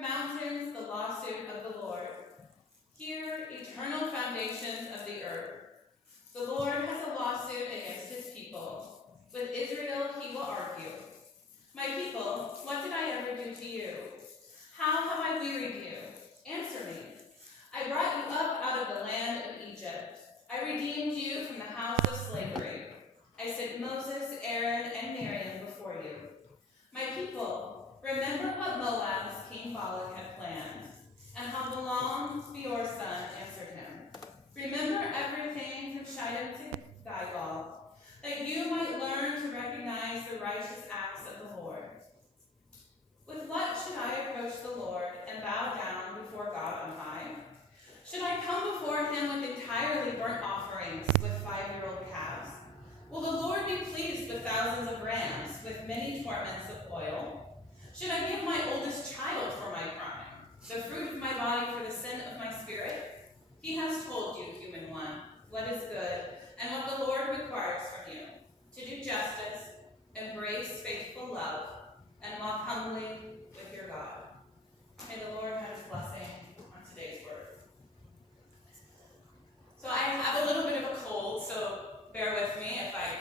mountains, the lawsuit of the Lord. Hear, eternal foundations of the earth. The Lord has a lawsuit against his people. With Israel he will argue. My people, what did I ever do to you? How have I wearied you? Answer me. I brought you up out of the land of Egypt. I redeemed you from the house of slavery. I sent Moses, Aaron, and Miriam before you. My people, remember what Moab's king Balak had planned, and how Balaam, Beor's son, answered him. Remember everything from Shittim to Gilgal, that you might learn to recognize the righteous acts of the Lord. With what should I approach the Lord and bow down before God on high? Should I come before him with entirely burnt offerings, with 5-year-old calves? Will the Lord be pleased with thousands of rams, with many torments of oil? Should I give my oldest child for my crime, the fruit of my body for the sin of my spirit? He has told you, human one, what is good, and what the Lord requires from you, to do justice, embrace faithful love, and walk humbly with your God. May the Lord have his blessing on today's word. So I have a little bit of a cold, so bear with me if I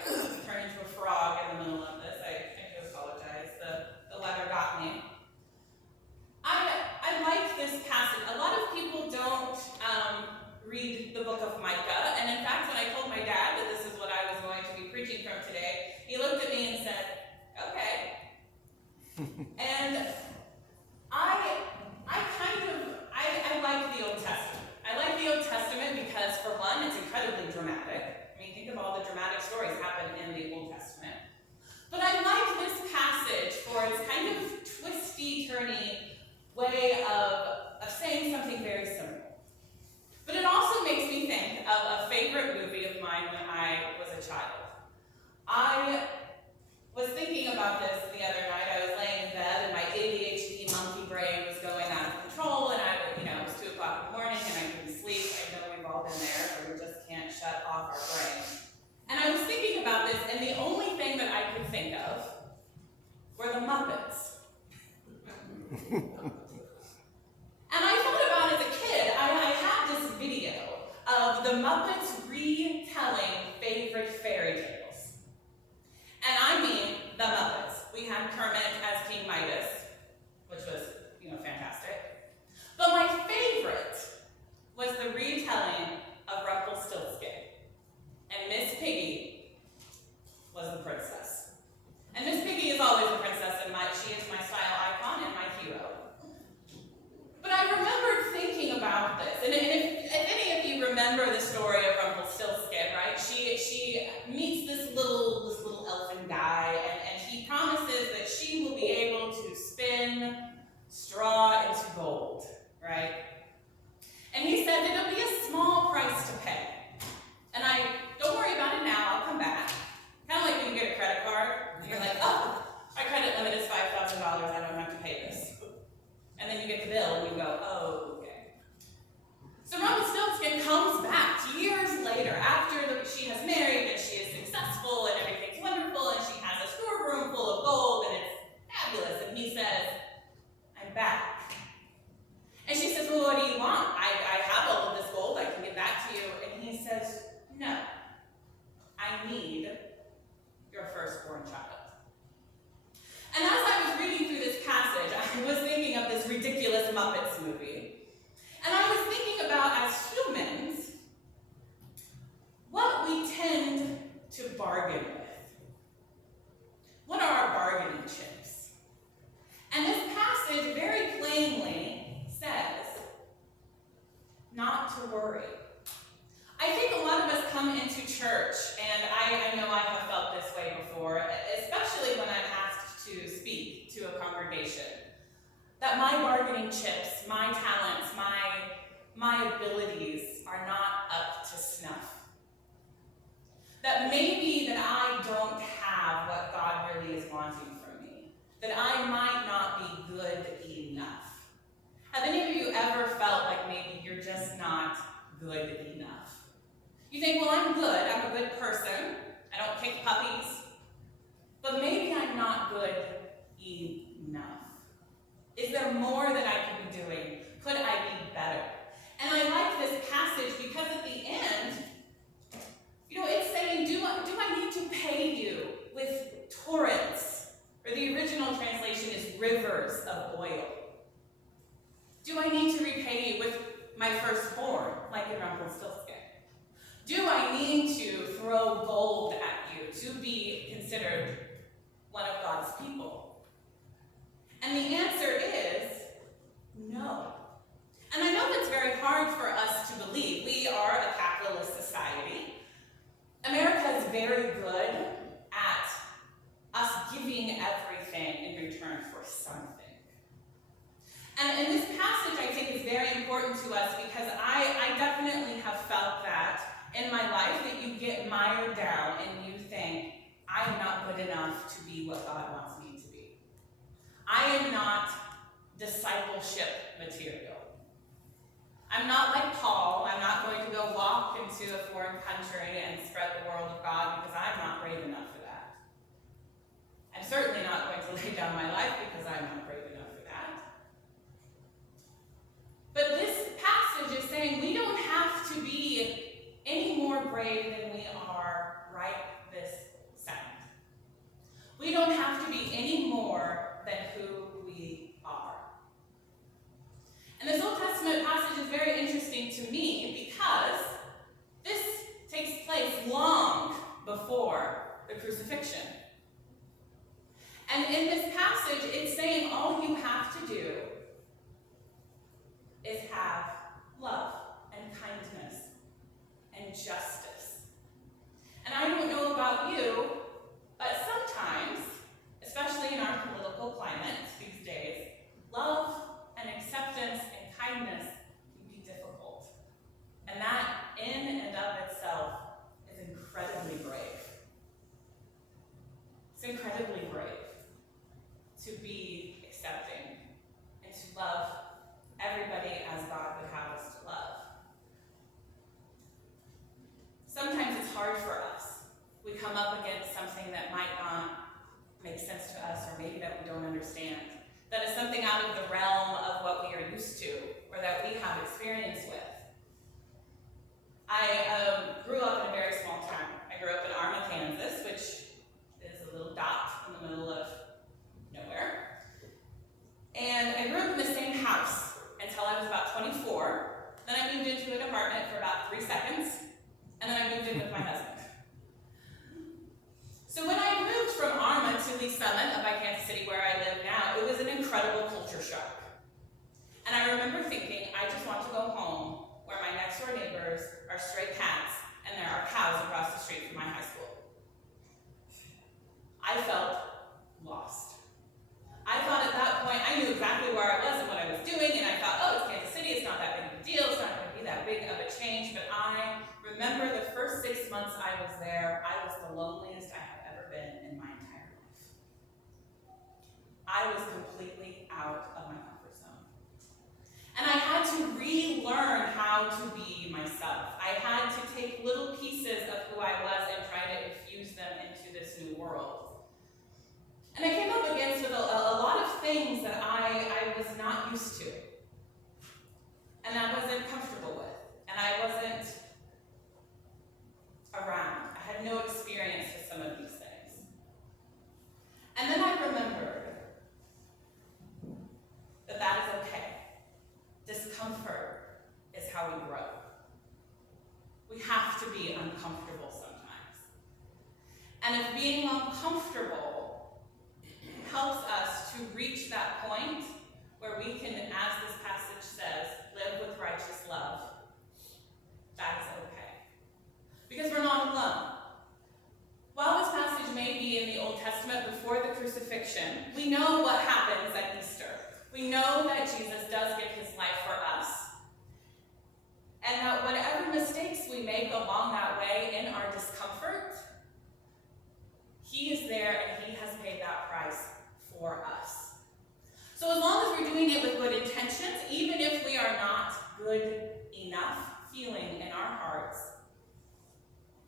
turn into a frog in the middle of this. I do apologize. The weather got me. I like this passage. A lot of people don't read the book of Micah, and in fact, when I told my dad that this is what I was going to be preaching from today, he looked at me and said, okay. And I like the Old Testament. I like the Old Testament because, for one, it's incredibly dramatic. I mean, think of all the dramatic stories happen in the Old Testament. But I like this passage for its kind of twisty, turny way of saying something very simple. But it also makes me think of a favorite movie of mine when I was a child. I was thinking about this the other night. I was laying in bed and my ADHD monkey brain was going out of control, and it was 2 o'clock in the morning and I couldn't sleep. I know we've all been there, where we just can't shut off our brain. And I was thinking about this, and the only thing that I could think of were the Muppets. And I thought about, as a kid, I had this video of the Muppets retelling favorite fairy tales. And I mean the Muppets. We had Kermit as King Midas, which was, fantastic. But my favorite was the retelling of Rumpelstiltskin. And Miss Piggy was the princess. And Miss Piggy is always a princess, and she is my style icon and my hero. But I remembered thinking about this, and if any of you remember the story of Rumpelstiltskin, right? She meets this little elfin guy, and he promises that she will be able to spin straw into gold, right? And he says it'll be a small price to pay. And don't worry about it now, I'll come back. Kind of like when you get a credit card, and you're like, oh, my credit limit is $5,000, I don't have to pay this. And then you get the bill and you go, oh, okay. So Rumpelstiltskin comes back years later, after she has married and she is successful and everything's wonderful and she has a storeroom full of gold and it's fabulous. And he says, I'm back. And she says, well, what do you want? I have all of this gold, I can give that to you. And he says, no, I need your firstborn child. And as I was reading through this passage, I was thinking of this ridiculous Muppets movie. And I was thinking about, as humans, what we tend to bargain with. What are our bargaining chips? And this passage very plainly says, not to worry. I think a lot of us come into church, and I know I have felt this way before, especially when I'm asked to speak to a congregation, that my bargaining chips, my talents, my abilities are not up to snuff. That maybe that I don't have what God really is wanting from me. That I might not be good enough. Have any of you ever felt like maybe you're just not good enough? You think, well, I'm good, I'm a good person, I don't kick puppies, but maybe I'm not good enough. Is there more that I could be doing? Could I be better? And I like this passage because at the end, it's saying, do I need to pay you with torrents? Or the original translation is rivers of oil. Do I need to repay you with my firstborn, like in Rumpelstiltskin? Do I need to throw gold at you to be considered one of God's people? And the answer is no. And I know that's very hard for us to believe. We are a capitalist society. America is very good at us giving everything in return for something. And this passage, I think, is very important to us because I definitely have felt that in my life, that you get mired down and you think, I am not good enough to be what God wants me to be. I am not discipleship material. I'm not like Paul. I'm not going to go walk into a foreign country and spread the world of God because I'm not brave enough for that. I'm certainly not going to lay down my life because I'm not brave enough for that. But this passage is saying we don't have to be any more brave than we are right this second. We don't have to be any more than who we are. And this Old Testament passage is very interesting to me because this takes place long before the crucifixion. And in this passage, it's saying all you have to do is have love and kindness and justice. And I don't know about you, but sometimes, especially in our political climate these days, love and acceptance and kindness can be difficult. And that, in and of itself, is incredibly brave. It's incredibly brave to be accepting and to love everybody as God would have us to love. Sometimes it's hard for us. We come up against something that might not make sense to us, or maybe that we don't understand. That is something out of the realm of what we are used to, or that we have experience with. I grew up in a very small town. I grew up in Altoona, Kansas, which is a little dot in the middle of nowhere. And I grew up in the same house until I was about 24. Then I moved into an apartment for about 3 seconds, and then I moved in with my husband. So when I moved from Arma to Lee Summit up by Kansas City, where I live now, it was an incredible culture shock. And I remember thinking, I just want to go home where my next door neighbors are stray cats and there are cows across the street from my high school. I felt lost. I thought at that point, I knew exactly where I was and what I was doing, and I thought, oh, it's Kansas City, it's not that big of a deal, it's not going to be that big of a change. But I remember the first 6 months I was there, I was the loneliest I have ever been in my entire life. I was completely out of my comfort zone. And I had to relearn how to be myself. I had to take little pieces of who I was and try to infuse them into this new world. And I came up against with a lot of things that I was not used to. And I wasn't comfortable with. And I wasn't around. I had no experience with some of these things. And then I remembered that that is okay. Discomfort is how we grow. We have to be uncomfortable sometimes. And if being uncomfortable helps us to reach that point where we can, as this passage says, live with righteous love, that is okay. Because we're not alone. While this passage may be in the Old Testament before the crucifixion, we know what happens at Easter. We know that Jesus does give his life for us. And that whatever mistakes we make along that way in our discomfort, he is there and he has paid that price for us. So as long as we're doing it with good intentions, even if we are not good enough feeling in our hearts,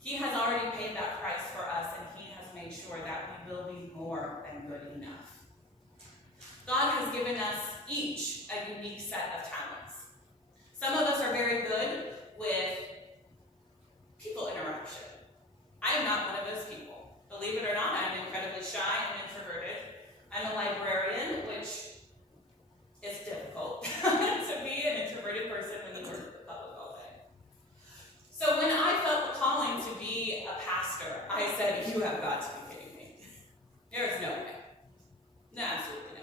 he has already paid that price for us, and he has made sure that we will be more than good enough. God has given us each a unique set of talents. Some of us are very good with people interaction. I am not one of those people. Believe it or not, I'm incredibly shy and introverted. I'm a librarian, which is difficult to be an introverted person when you work with the public all day. So when I felt the calling to be a pastor, I said, you have got to be kidding me. There is no way. No, absolutely no.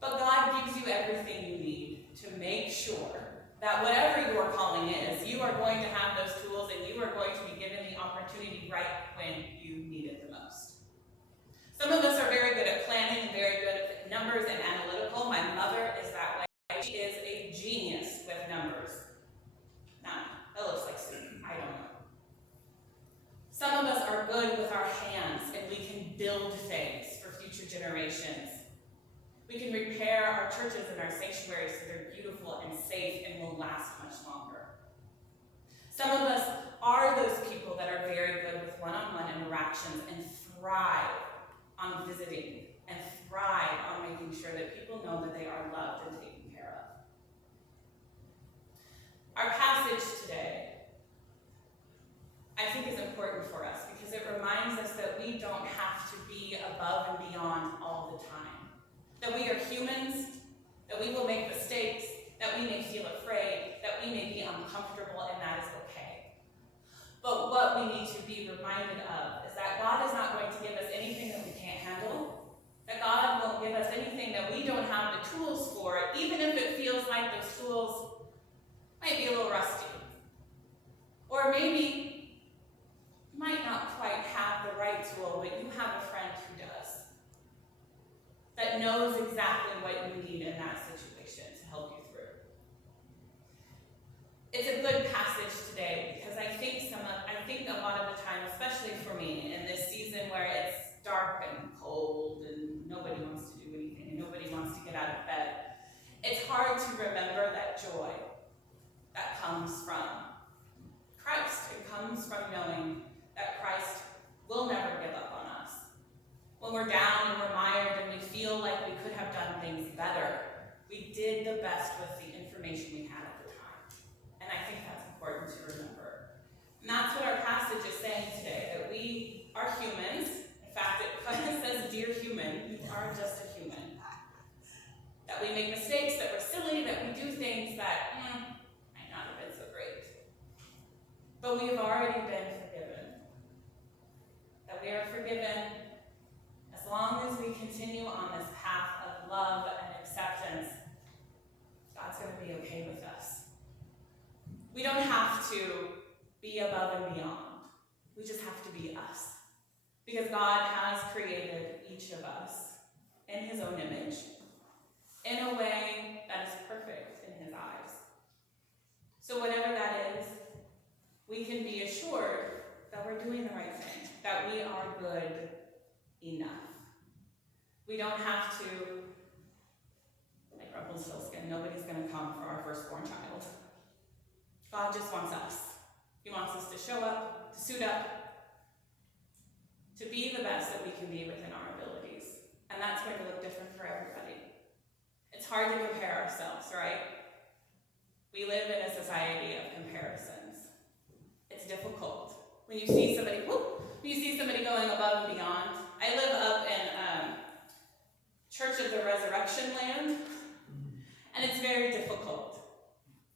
But God gives you everything you need to make sure that whatever your calling is, you are going to have those tools and you are going to be given the opportunity right when you need it the most. Some of us are very good at planning and very good at numbers and analytical. My mother is that way. She is a genius with numbers. Now, that looks like soup. I don't know. Some of us are good with our hands and we can build things for future generations. We can repair our churches and our sanctuaries so they're beautiful and safe and will last much longer. Some of us are those people that are very good with one-on-one interactions and thrive on visiting and thrive on making sure that people know that they are loved and taken care of. Our passage today, I think, is important for us because it reminds us that we don't have to be above and beyond all the time. That we are humans, that we will make mistakes, that we may feel afraid, that we may be uncomfortable, and that is okay. But what we need to be reminded of is that God is not going to give us anything that we can't handle, that God won't give us anything that we don't have the tools for, even if it feels like those tools might be a little rusty. Or maybe you might not quite have the right tool, but you have a friend who does, that knows exactly what you need in that situation to help you through. It's a good passage today because I think a lot of the time, especially for me, in this season where it's dark and cold and nobody wants to do anything and nobody wants to get out of bed, it's hard to remember that joy that comes from Christ. It comes from knowing that Christ will never give up on us. When we're down and we're mired and we feel like we could have done things better, we did the best with the information we had at the time. And I think that's important to remember. And that's what our passage is saying today, that we are humans. In fact, it kind of says, dear human, you are just a human. That we make mistakes, that we're silly, that we do things that might not have been so great. But we have already been forgiven. That we are forgiven as long as we continue on this path of love and acceptance. God's going to be okay with us. We don't have to be above and beyond. We just have to be us. Because God has created each of us in his own image in a way that is perfect in his eyes. So whatever that is, we can be assured that we're doing the right thing, that we are good enough. We don't have to, like Rumpelstiltskin, nobody's going to come for our firstborn child. God just wants us. He wants us to show up, to suit up, to be the best that we can be within our abilities. And that's going to look different for everybody. It's hard to compare ourselves, right? We live in a society of comparisons. It's difficult. When you see somebody, going above and beyond. I live up in Church of the Resurrection land, and it's very difficult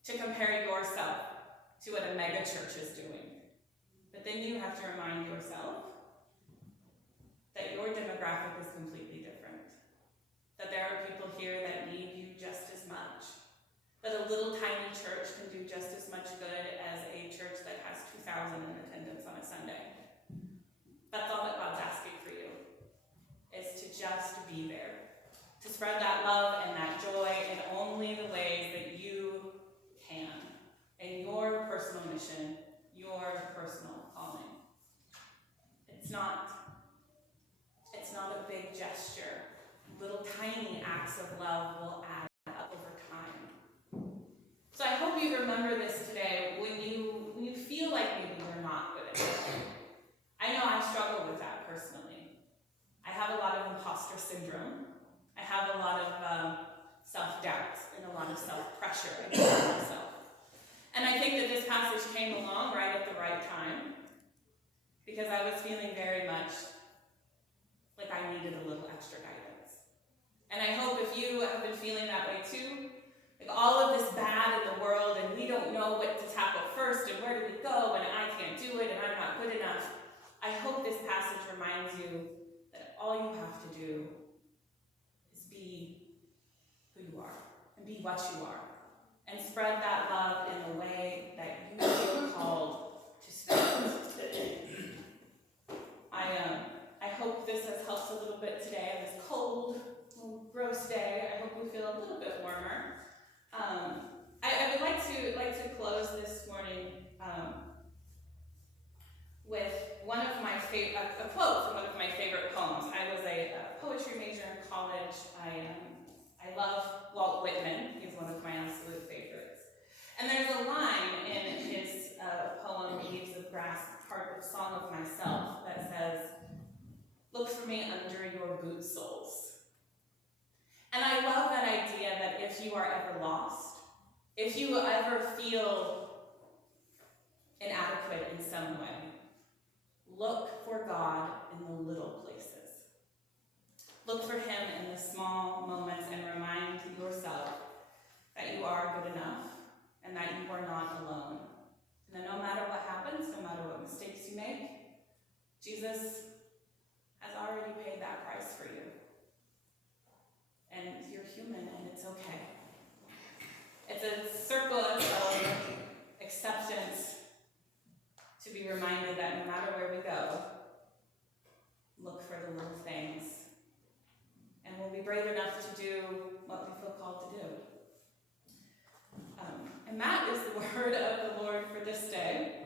to compare yourself to what a mega church is doing. But then you have to remind yourself that your demographic is completely different. That there are people here that need you just as much. That a little tiny church can do just as much good as a church that has 2,000 in attendance on a Sunday. That's all that God's asking for you, is to just be there. To spread that love and that joy in only the ways that you can. In your personal mission, your personal calling. It's not a big gesture. Little tiny acts of love will add up over time. So I hope you remember this today when you feel like maybe you're not good enough. I know I struggle with that personally. I have a lot of imposter syndrome. because I was feeling very much like I needed a little extra guidance. And I hope if you have been feeling that way too, like all of this bad in the world and we don't know what to tackle first and where do we go and I can't do it and I'm not good enough, I hope this passage reminds you that all you have to do is be who you are and be what you are and spread that love in the way that you feel called to spread. I hope this has helped a little bit today on this cold, gross day. I hope we feel a little bit warmer. I would like to close this morning with one of my a quote from one of my favorite poems. I was a poetry major in college. I love Walt Whitman. He's one of my absolute favorites. And there's a line in his poem, Leaves of Grass, part of Song of Myself, that says, "Look for me under your boot soles." And I love that idea that if you are ever lost, if you ever feel inadequate in some way, look for God in the little places. Look for him in the small moments and remind yourself that you are good enough and that you are not alone. And that no matter what happens, no matter what mistakes you make, Jesus has already paid that price for you. And you're human and it's okay. It's a circle of acceptance to be reminded that no matter where we go, look for the little things. And we'll be brave enough to do what we feel called to do. And that is the word of the Lord for this day.